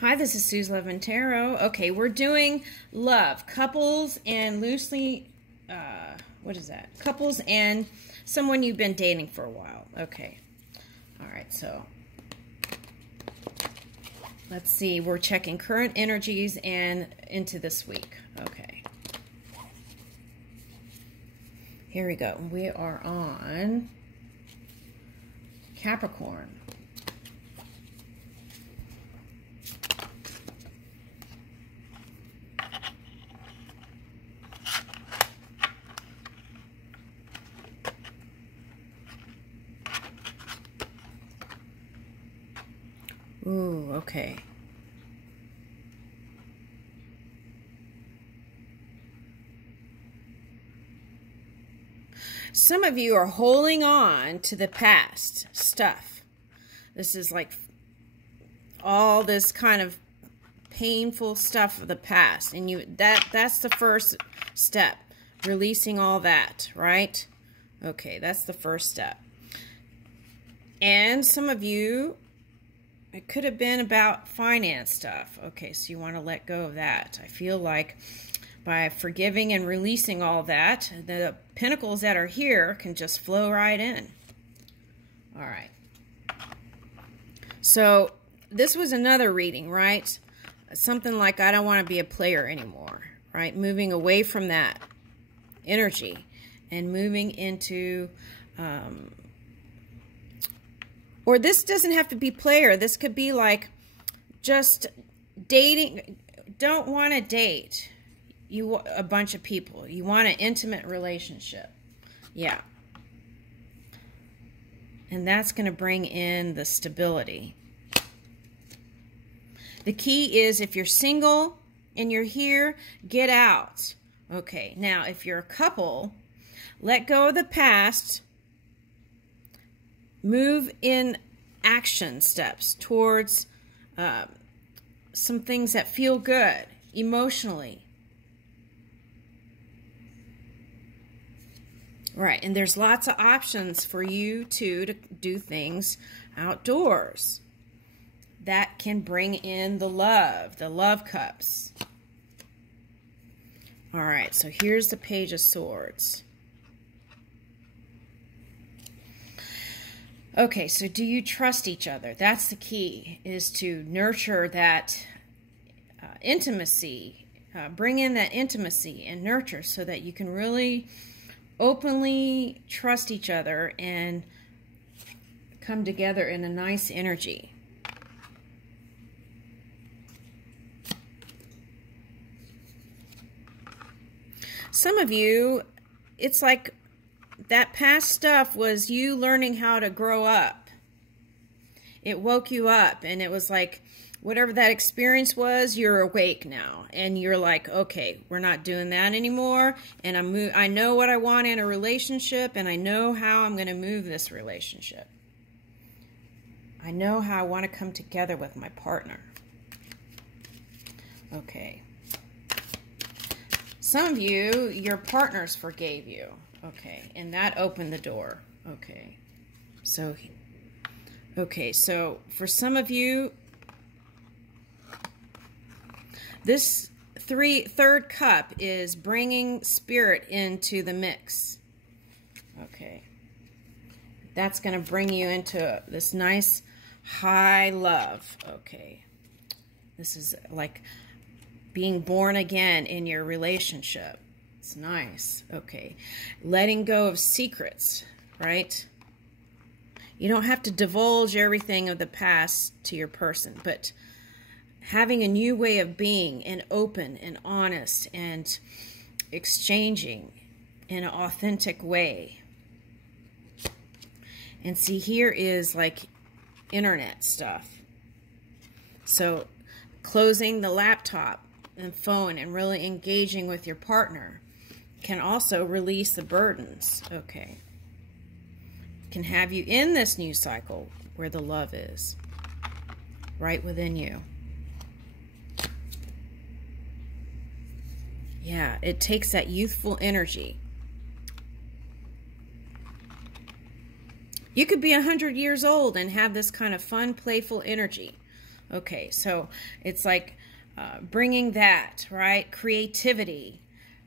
Hi, this is Sue's Love and Tarot. Okay, we're doing love, couples, and loosely, what is that? Couples and someone you've been dating for a while. Okay. All right, so let's see. We're checking current energies and into this week. Okay. Here we go. We are on Capricorn. Ooh, okay. Some of you are holding on to the past stuff. This is like all this kind of painful stuff of the past, and that's the first step, releasing all that, right? Okay, that's the first step. And some of you, it could have been about finance stuff. Okay, so you want to let go of that. I feel like by forgiving and releasing all that, the pentacles that are here can just flow right in. All right. So this was another reading, right? Something like, I don't want to be a player anymore, right? Moving away from that energy and moving into... or this doesn't have to be player. This could be like just dating. Don't want to date a bunch of people. You want an intimate relationship. Yeah. And that's going to bring in the stability. The key is if you're single and you're here, get out. Okay. Now, if you're a couple, let go of the past. Move in action steps towards some things that feel good emotionally. Right, and there's lots of options for you to do things outdoors that can bring in the love cups. All right, so here's the Page of Swords. Okay, so do you trust each other? That's the key, is to nurture that intimacy, bring in that intimacy and nurture so that you can really openly trust each other and come together in a nice energy. Some of you, it's like that past stuff was you learning how to grow up. It woke you up, and it was like, whatever that experience was, you're awake now. And you're like, okay, we're not doing that anymore. And I know what I want in a relationship, and I know how I'm going to move this relationship. I know how I want to come together with my partner. Okay. Some of you, your partners forgave you. Okay, and that opened the door. Okay, so for some of you, this third cup is bringing spirit into the mix. Okay, that's going to bring you into this nice high love. Okay, this is like being born again in your relationship. It's nice. Okay. Letting go of secrets, right? You don't have to divulge everything of the past to your person, but having a new way of being and open and honest and exchanging in an authentic way. And see, here is like internet stuff. So closing the laptop and phone and really engaging with your partner can also release the burdens. Okay. Can have you in this new cycle where the love is right within you. Yeah, it takes that youthful energy. You could be 100 years old and have this kind of fun, playful energy. Okay, so it's like bringing that, right? Creativity,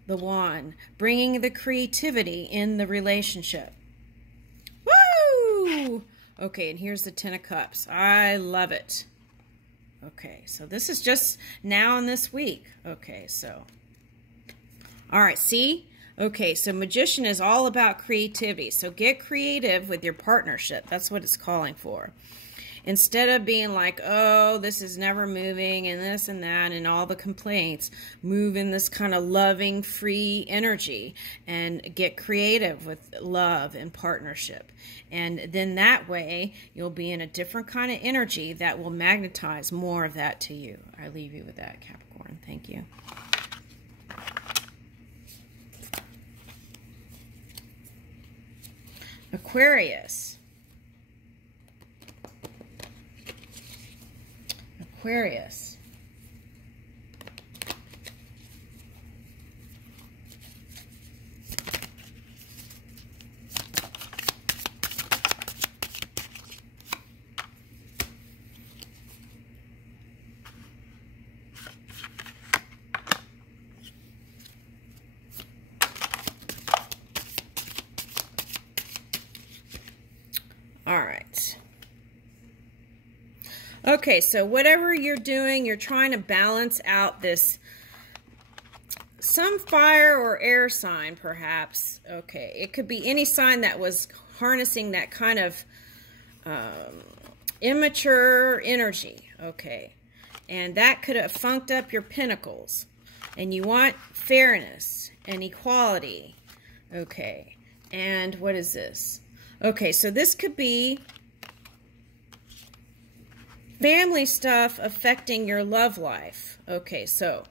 the wand. Bringing the creativity in the relationship. Woo! Okay, and here's the Ten of Cups. I love it. Okay, so this is just now in this week. Okay, so. All right, see? Okay, so Magician is all about creativity. So get creative with your partnership. That's what it's calling for. Instead of being like, oh, this is never moving and this and that and all the complaints, move in this kind of loving, free energy and get creative with love and partnership. And then that way, you'll be in a different kind of energy that will magnetize more of that to you. I leave you with that, Capricorn. Thank you. Aquarius. Aquarius. All right. Okay, so whatever you're doing, you're trying to balance out this, some fire or air sign, perhaps. Okay, it could be any sign that was harnessing that kind of immature energy. Okay, and that could have funked up your pentacles. And you want fairness and equality. Okay, and what is this? Okay, so this could be family stuff affecting your love life. Okay, so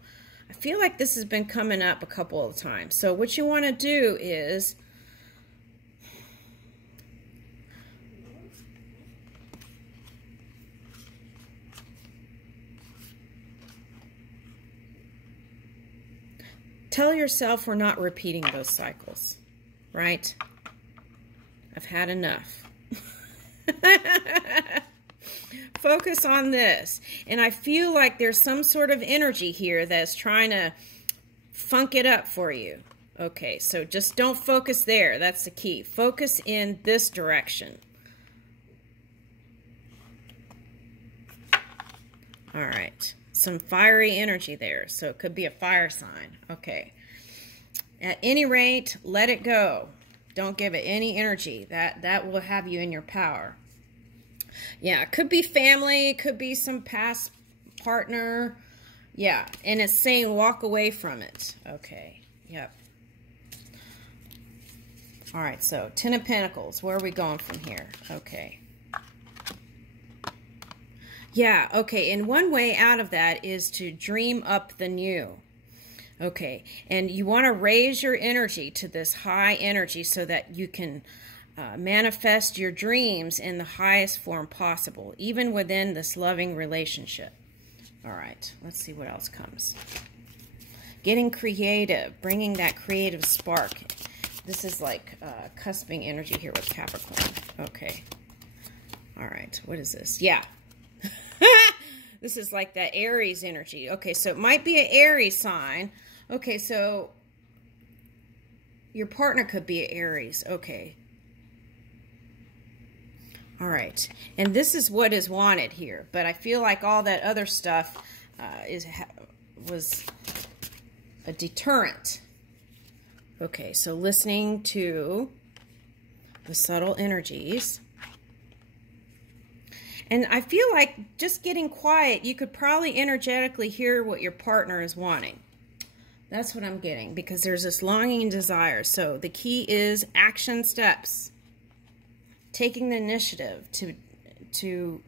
I feel like this has been coming up a couple of times. So what you want to do is tell yourself we're not repeating those cycles, right? I've had enough. Focus on this. And I feel like there's some sort of energy here that's trying to funk it up for you. Okay, so just don't focus there. That's the key. Focus in this direction. All right. Some fiery energy there. So it could be a fire sign. Okay. At any rate, let it go. Don't give it any energy. That will have you in your power. Yeah, it could be family. It could be some past partner. Yeah, and it's saying walk away from it. Okay, yep. All right, so Ten of Pentacles. Where are we going from here? Okay. Yeah, okay, and one way out of that is to dream up the new. Okay, and you want to raise your energy to this high energy so that you can manifest your dreams in the highest form possible, even within this loving relationship. All right, let's see what else comes. Getting creative, bringing that creative spark. This is like cusping energy here with Capricorn. Okay. All right, what is this? Yeah. This is like that Aries energy. Okay, so it might be an Aries sign. Okay, so your partner could be an Aries. Okay. All right. And this is what is wanted here. But I feel like all that other stuff was a deterrent. Okay, so listening to the subtle energies. And I feel like just getting quiet, you could probably energetically hear what your partner is wanting. That's what I'm getting, because there's this longing and desire. So the key is action steps. Taking the initiative to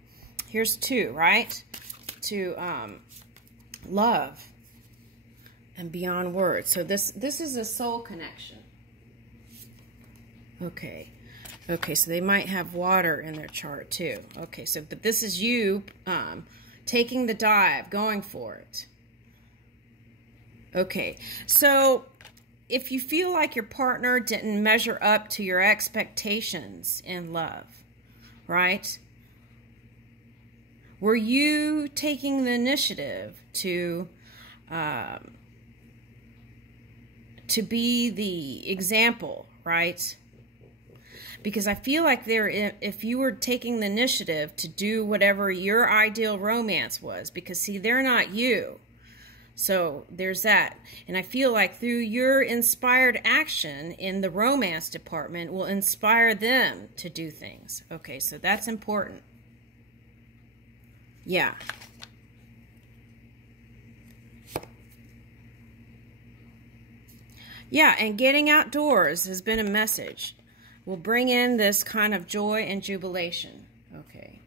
here's two, right? To love and beyond words. So this is a soul connection. Okay. Okay, so they might have water in their chart too. Okay, so but this is you taking the dive, going for it. Okay, so if you feel like your partner didn't measure up to your expectations in love, right? were you taking the initiative to be the example, right? Because I feel like if you were taking the initiative to do whatever your ideal romance was, because see, they're not you. So there's that. And I feel like through your inspired action in the romance department will inspire them to do things. Okay, so that's important. Yeah. Yeah, and getting outdoors has been a message. Will bring in this kind of joy and jubilation. Okay.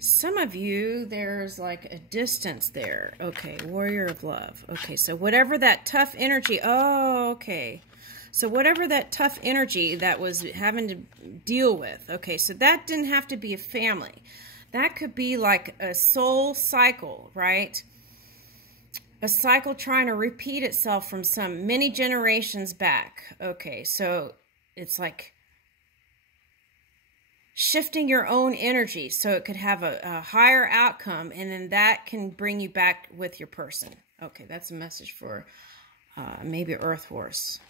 Some of you, there's like a distance there. Okay, Warrior of Love. Okay, so whatever that tough energy, oh, okay. So whatever that tough energy that was having to deal with, okay, so that didn't have to be a family. That could be like a soul cycle, right? A cycle trying to repeat itself from some many generations back. Okay, so it's like shifting your own energy so it could have a higher outcome, and then that can bring you back with your person. Okay, that's a message for maybe Earth Horse.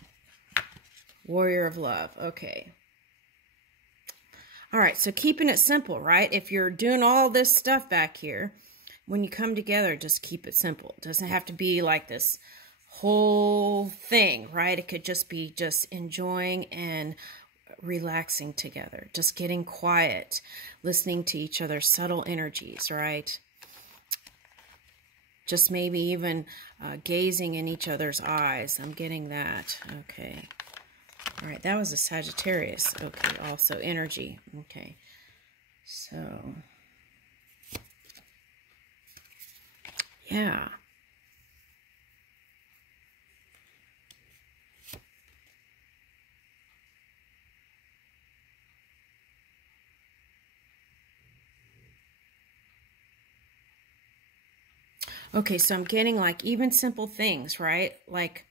Warrior of Love. Okay. All right, so keeping it simple, right? If you're doing all this stuff back here, when you come together, just keep it simple. It doesn't have to be like this whole thing, right? It could just be just enjoying and relaxing together, just getting quiet, listening to each other's subtle energies, right? Just maybe even gazing in each other's eyes. I'm getting that. Okay. All right, that was a Sagittarius. Okay, also energy. Okay. So, yeah. Okay, so I'm getting like even simple things, right? Like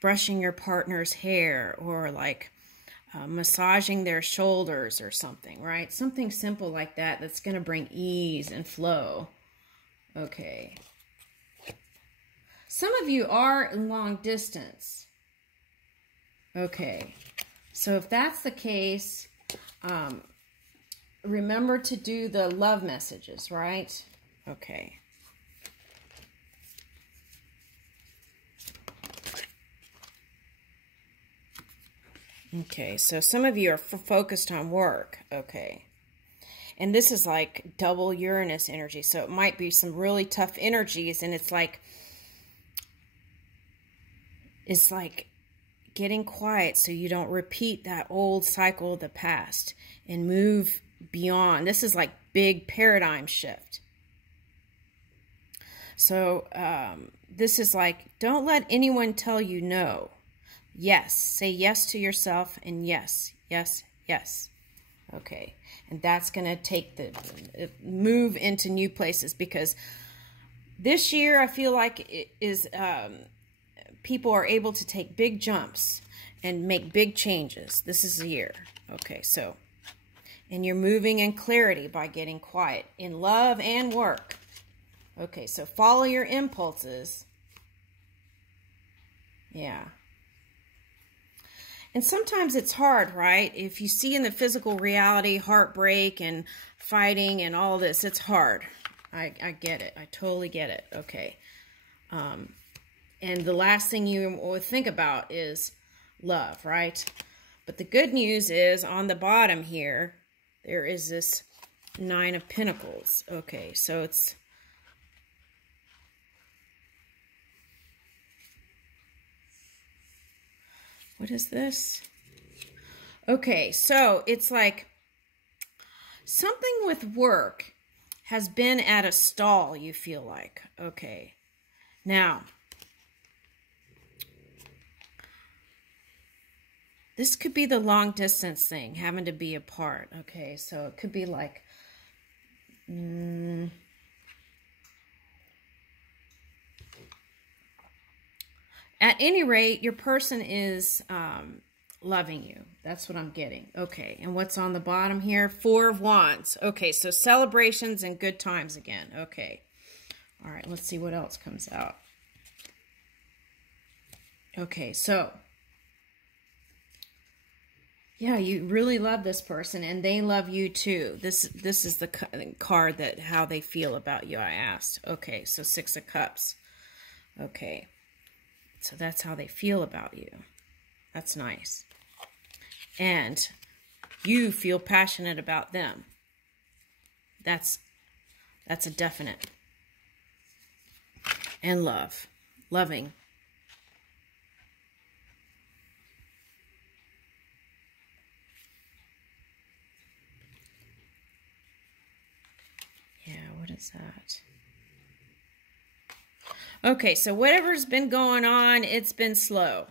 brushing your partner's hair, or like massaging their shoulders or something, right? Something simple like that that's going to bring ease and flow. Okay. Some of you are in long distance. Okay. So if that's the case, remember to do the love messages, right? Okay. Okay, so some of you are focused on work. Okay. And this is like double Uranus energy, so it might be some really tough energies, and it's like getting quiet so you don't repeat that old cycle of the past and move beyond. This is like big paradigm shift. So this is like, don't let anyone tell you no. Yes. Say yes to yourself, and yes, yes, yes. Okay. And that's going to take the move into new places, because this year I feel like it is people are able to take big jumps and make big changes. This is the year. Okay, so, and you're moving in clarity by getting quiet in love and work. Okay, so follow your impulses. Yeah. And sometimes it's hard, right? If you see in the physical reality, heartbreak and fighting and all this, it's hard. I get it. I totally get it. Okay. And the last thing you would think about is love, right? But the good news is on the bottom here, there is this Nine of Pentacles. Okay, so it's... What is this? Okay, so it's like something with work has been at a stall, you feel like. Okay, now, this could be the long distance thing, having to be apart. Okay, so it could be like... At any rate, your person is loving you. That's what I'm getting. Okay, and what's on the bottom here? Four of Wands. Okay, so celebrations and good times again. Okay. All right, let's see what else comes out. Okay, so yeah, you really love this person, and they love you too. This is the card that how they feel about you, I asked. Okay, so Six of Cups. Okay, so that's how they feel about you. That's nice. And you feel passionate about them. That's a definite. And love. Loving. Yeah, what is that? Okay, so whatever's been going on, it's been slow.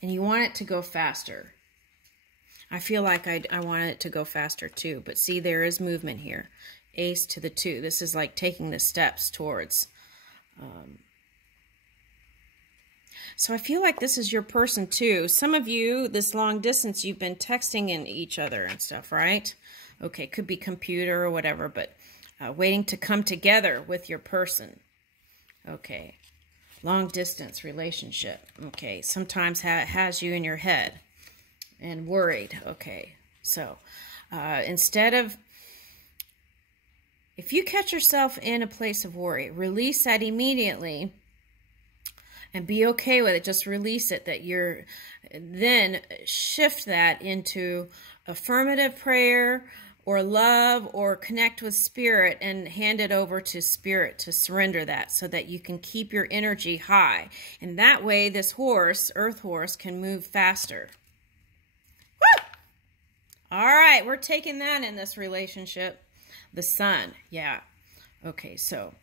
And you want it to go faster. I feel like I want it to go faster too. But see, there is movement here. Ace to the 2. This is like taking the steps towards... So I feel like this is your person too. Some of you, this long distance, you've been texting in each other and stuff, right? Okay, could be computer or whatever, but waiting to come together with your person. Okay. Long distance relationship. Okay, sometimes has you in your head and worried. Okay, so instead of, if you catch yourself in a place of worry, release that immediately and be okay with it. Just release it. That you're, then shift that into affirmative prayer or love, or connect with spirit and hand it over to spirit to surrender that, so that you can keep your energy high. And that way this horse, earth horse, can move faster. Woo! All right, we're taking that in this relationship. The sun, yeah. Okay, so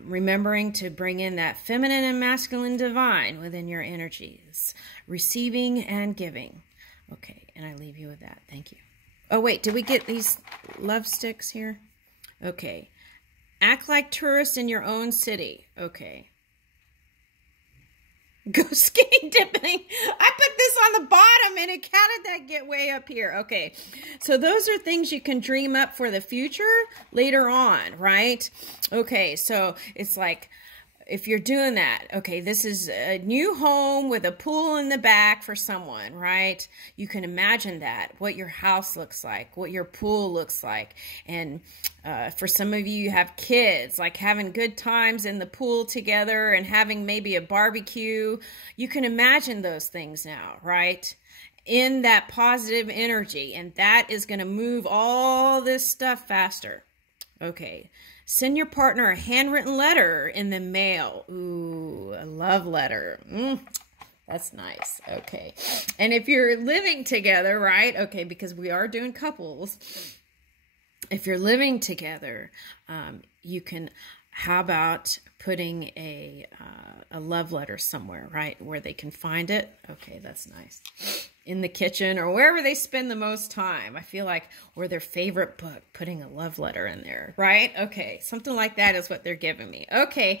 remembering to bring in that feminine and masculine divine within your energies. Receiving and giving. Okay, and I leave you with that. Thank you. Oh, wait, did we get these love sticks here? Okay. Act like tourists in your own city. Okay. Go skinny dipping. I put this on the bottom, and how did that get way up here? Okay. So those are things you can dream up for the future later on, right? Okay, so it's like, if you're doing that, okay, this is a new home with a pool in the back for someone, right? You can imagine that, what your house looks like, what your pool looks like. And for some of you, you have kids, like having good times in the pool together and having maybe a barbecue. You can imagine those things now, right? In that positive energy. And that is going to move all this stuff faster. Okay. Send your partner a handwritten letter in the mail. Ooh, a love letter. That's nice. Okay. And if you're living together, right? Okay, because we are doing couples. If you're living together, you can, how about putting a love letter somewhere, right? Where they can find it. Okay, that's nice. In the kitchen or wherever they spend the most time. I feel like, or their favorite book, putting a love letter in there, right? Okay, something like that is what they're giving me. Okay.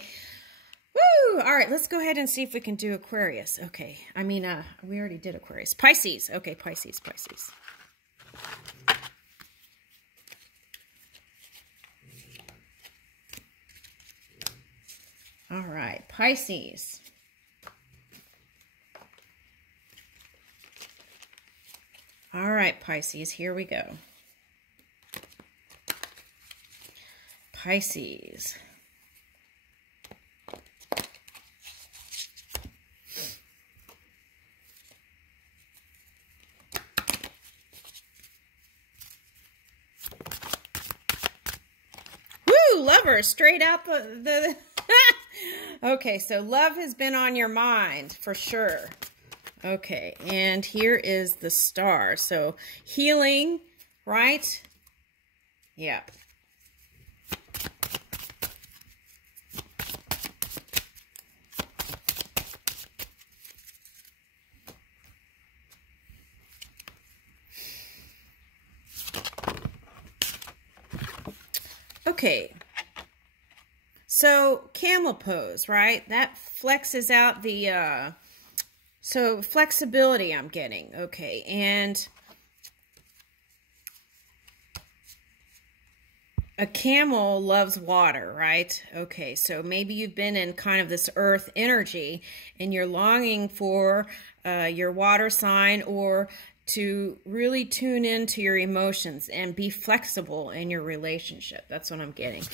Woo! All right, let's go ahead and see if we can do Aquarius. Okay, I mean, we already did Aquarius. Pisces. Okay, Pisces. All right, Pisces. All right, Pisces, here we go. Pisces. Woo, Lover, straight out the Okay, so love has been on your mind for sure. Okay, and here is the Star. So healing, right? Yeah. Okay. So camel pose, right? That flexes out the, so flexibility I'm getting. Okay. And a camel loves water, right? Okay. So maybe you've been in kind of this earth energy and you're longing for your water sign, or to really tune into your emotions and be flexible in your relationship. That's what I'm getting.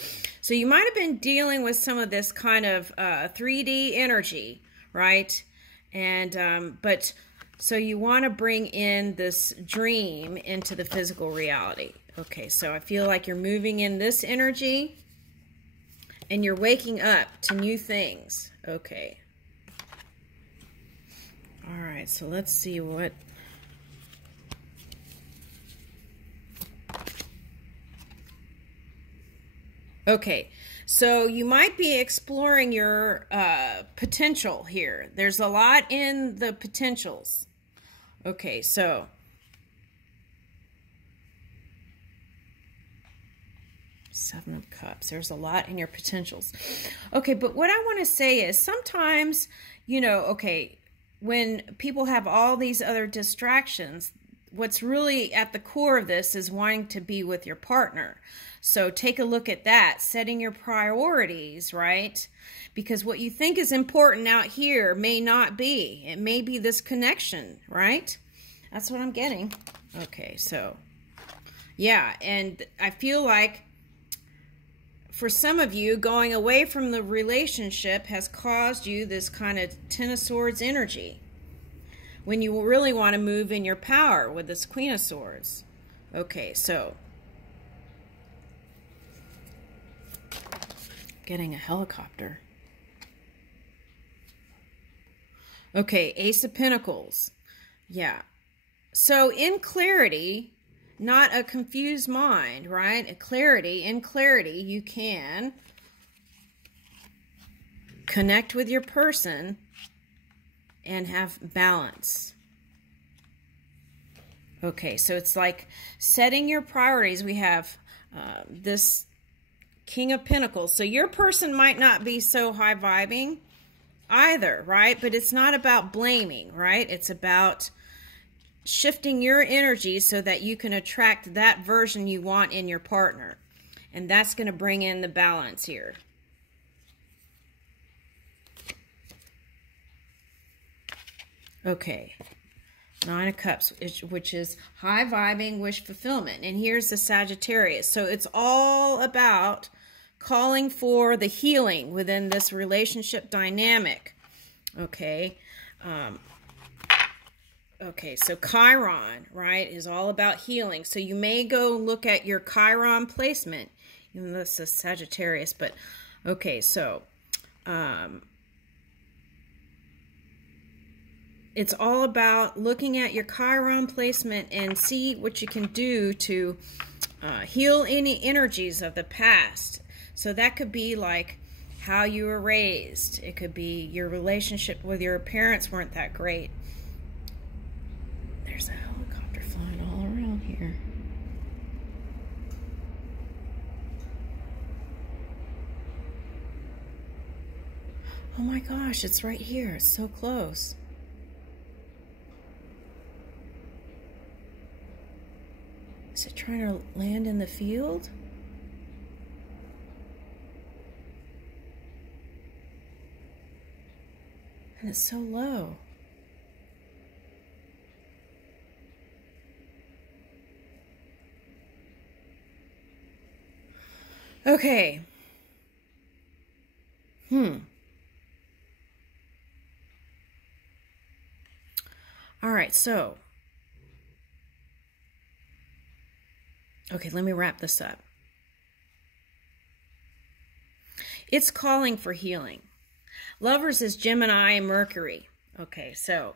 So you might have been dealing with some of this kind of 3D energy, right? And but so you want to bring in this dream into the physical reality. Okay, so I feel like you're moving in this energy and you're waking up to new things. Okay. All right, so let's see what... Okay, so you might be exploring your potential here. There's a lot in the potentials. Okay, so Seven of Cups. There's a lot in your potentials. Okay, but what I want to say is sometimes, you know, okay, when people have all these other distractions, what's really at the core of this is wanting to be with your partner. So take a look at that, setting your priorities, right? Because what you think is important out here may not be. It may be this connection, right? That's what I'm getting. Okay, so yeah, and I feel like for some of you, going away from the relationship has caused you this kind of Ten of Swords energy, when you really want to move in your power with this Queen of Swords. Okay, so getting a helicopter. Okay, Ace of Pentacles. Yeah. So in clarity, not a confused mind, right? In clarity, you can connect with your person and have balance. Okay, so it's like setting your priorities. We have this King of Pentacles. So your person might not be so high vibing either, right? But it's not about blaming, right? It's about shifting your energy so that you can attract that version you want in your partner. And that's going to bring in the balance here. Okay. Nine of Cups, which is high vibing wish fulfillment. And here's the Sagittarius. So it's all about calling for the healing within this relationship dynamic. Okay. Okay, so Chiron, right, is all about healing. So you may go look at your Chiron placement, even though this is Sagittarius, but okay, so it's all about looking at your Chiron placement and see what you can do to heal any energies of the past. So that could be like how you were raised. It could be your relationship with your parents weren't that great. There's a helicopter flying all around here. Oh my gosh, it's right here. It's so close. Is it trying to land in the field? And it's so low. Okay. All right, so. Okay, let me wrap this up. It's calling for healing. Lovers is Gemini and Mercury. Okay, so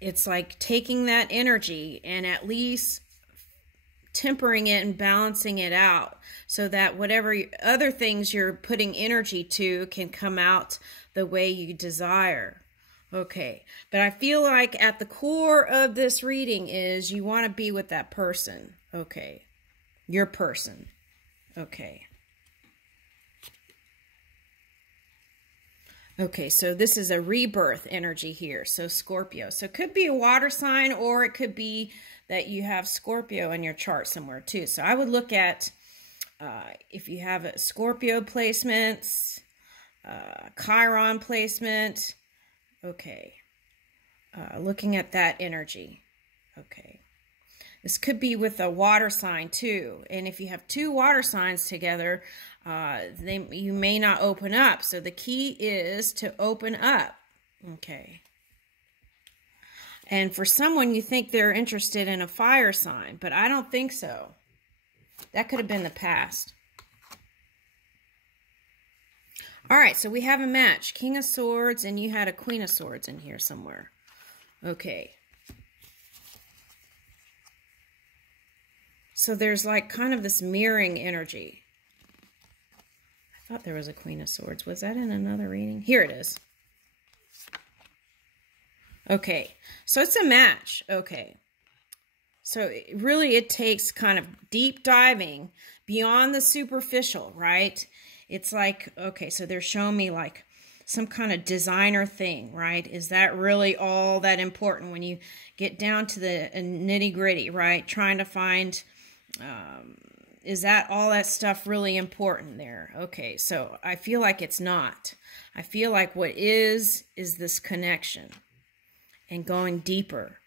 it's like taking that energy and at least tempering it and balancing it out so that whatever other things you're putting energy to can come out the way you desire. Okay, but I feel like at the core of this reading is you want to be with that person. Okay, your person. Okay. Okay, so this is a rebirth energy here. So Scorpio. So it could be a water sign, or it could be that you have Scorpio in your chart somewhere too. So I would look at if you have a Scorpio placements, Chiron placement. Okay. Looking at that energy. Okay. This could be with a water sign too. And if you have two water signs together, you may not open up. So the key is to open up. Okay. And for someone, you think they're interested in a fire sign, but I don't think so. That could have been the past. All right, so we have a match. King of Swords, and you had a Queen of Swords in here somewhere. Okay. So there's like kind of this mirroring energy. I thought there was a Queen of Swords. Was that in another reading? Here it is. Okay, so it's a match. Okay. So really it takes kind of deep diving beyond the superficial, right? It's like, okay, so they're showing me like some kind of designer thing, right? Is that really all that important when you get down to the nitty gritty, right? Trying to find... is that all that stuff really important there? Okay, so I feel like it's not. I feel like what is this connection and going deeper,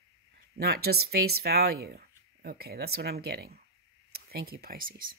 not just face value. Okay, that's what I'm getting. Thank you, Pisces.